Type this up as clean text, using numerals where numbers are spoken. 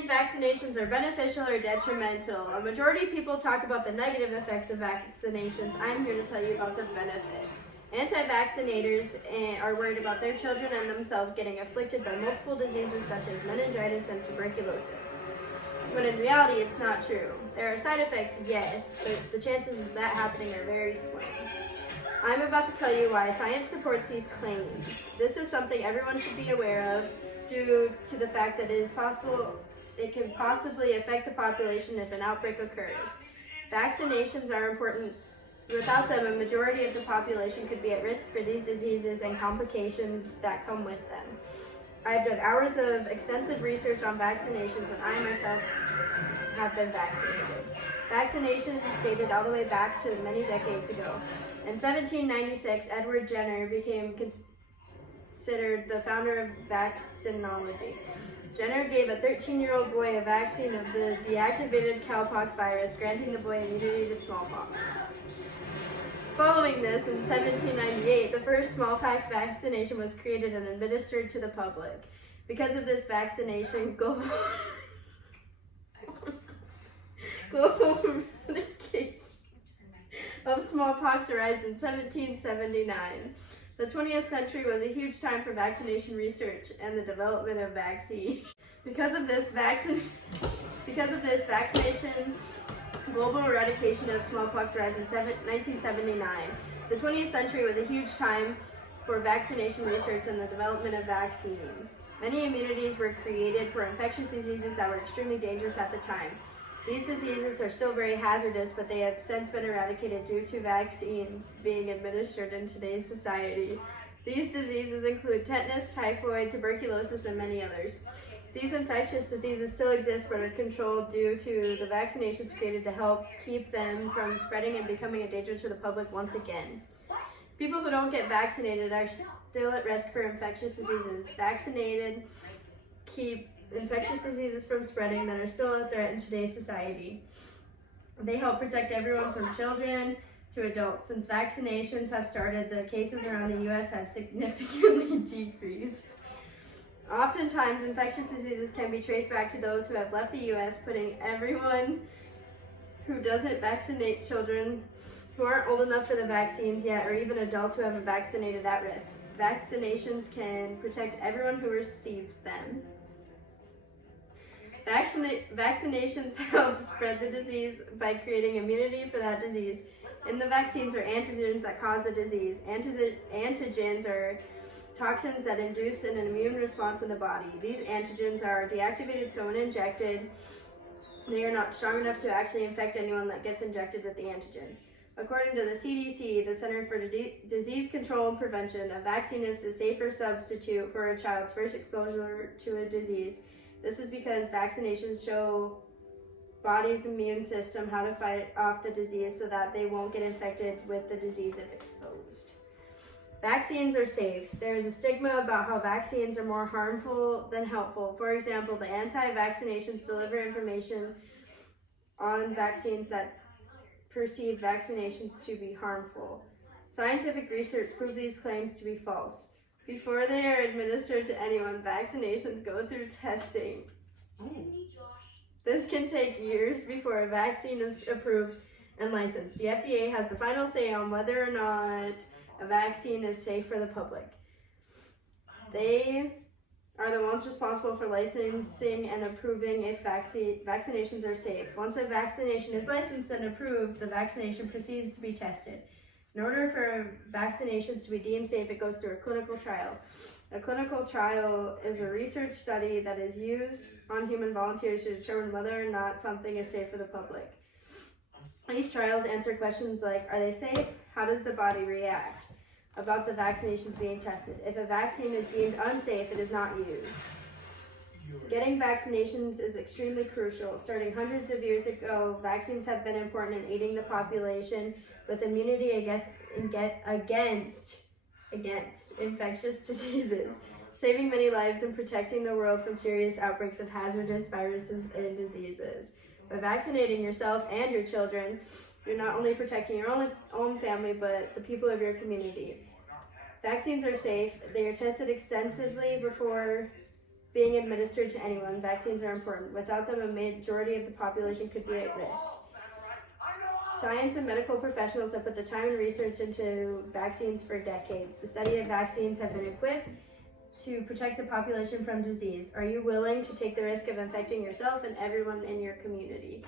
think vaccinations are beneficial or detrimental? A majority of people talk about the negative effects of vaccinations. I'm here to tell you about the benefits. Anti-vaccinators are worried about their children and themselves getting afflicted by multiple diseases such as meningitis and tuberculosis. When in reality, it's not true. There are side effects, yes, but the chances of that happening are very slim. I'm about to tell you why science supports these claims. This is something everyone should be aware of due to the fact that it can possibly affect the population if an outbreak occurs. Vaccinations are important. Without them, a majority of the population could be at risk for these diseases and complications that come with them. I've done hours of extensive research on vaccinations, and I myself have been vaccinated. Vaccinations dated all the way back to many decades ago. In 1796, Edward Jenner became considered the founder of vaccinology. Jenner gave a 13-year-old boy a vaccine of the deactivated cowpox virus, granting the boy immunity to smallpox. Following this, in 1798, the first smallpox vaccination was created and administered to the public. Because of this vaccination, global eradication of smallpox arose in 1779. The 20th century was a huge time for vaccination research and the development of vaccine. Because of this vaccination, global eradication of smallpox arose in 1979. The 20th century was a huge time for vaccination research and the development of vaccines. Many immunities were created for infectious diseases that were extremely dangerous at the time. These diseases are still very hazardous, but they have since been eradicated due to vaccines being administered in today's society. These diseases include tetanus, typhoid, tuberculosis, and many others. These infectious diseases still exist but are controlled due to the vaccinations created to help keep them from spreading and becoming a danger to the public once again. People who don't get vaccinated are still at risk for infectious diseases. Vaccinated keep infectious diseases from spreading that are still a threat in today's society. They help protect everyone from children to adults. Since vaccinations have started, the cases around the U.S. have significantly decreased. Oftentimes, infectious diseases can be traced back to those who have left the U.S., putting everyone who doesn't vaccinate children who aren't old enough for the vaccines yet, or even adults who haven't vaccinated at risk. Vaccinations can protect everyone who receives them. Vaccinations help spread the disease by creating immunity for that disease. In the vaccines are antigens that cause the disease. Antigens are toxins that induce an immune response in the body. These antigens are deactivated, so when injected, they are not strong enough to actually infect anyone that gets injected with the antigens. According to the CDC, the Center for Disease Control and Prevention, a vaccine is a safer substitute for a child's first exposure to a disease. This is because vaccinations show body's immune system how to fight off the disease so that they won't get infected with the disease if exposed. Vaccines are safe. There is a stigma about how vaccines are more harmful than helpful. For example, the anti-vaccinations deliver information on vaccines that perceive vaccinations to be harmful. Scientific research proves these claims to be false. Before they are administered to anyone, vaccinations go through testing. This can take years before a vaccine is approved and licensed. The FDA has the final say on whether or not a vaccine is safe for the public. They are the ones responsible for licensing and approving if vaccinations are safe. Once a vaccination is licensed and approved, the vaccination proceeds to be tested. In order for vaccinations to be deemed safe, it goes through a clinical trial. A clinical trial is a research study that is used on human volunteers to determine whether or not something is safe for the public. These trials answer questions like, are they safe? How does the body react? About the vaccinations being tested. If a vaccine is deemed unsafe, it is not used. Getting vaccinations is extremely crucial. Starting hundreds of years ago, vaccines have been important in aiding the population with immunity against infectious diseases, saving many lives and protecting the world from serious outbreaks of hazardous viruses and diseases. By vaccinating yourself and your children, you're not only protecting your own family, but the people of your community. Vaccines are safe. They are tested extensively before being administered to anyone. Vaccines are important. Without them, a majority of the population could be at risk. Science and medical professionals have put the time and research into vaccines for decades. The study of vaccines have been equipped to protect the population from disease. Are you willing to take the risk of infecting yourself and everyone in your community?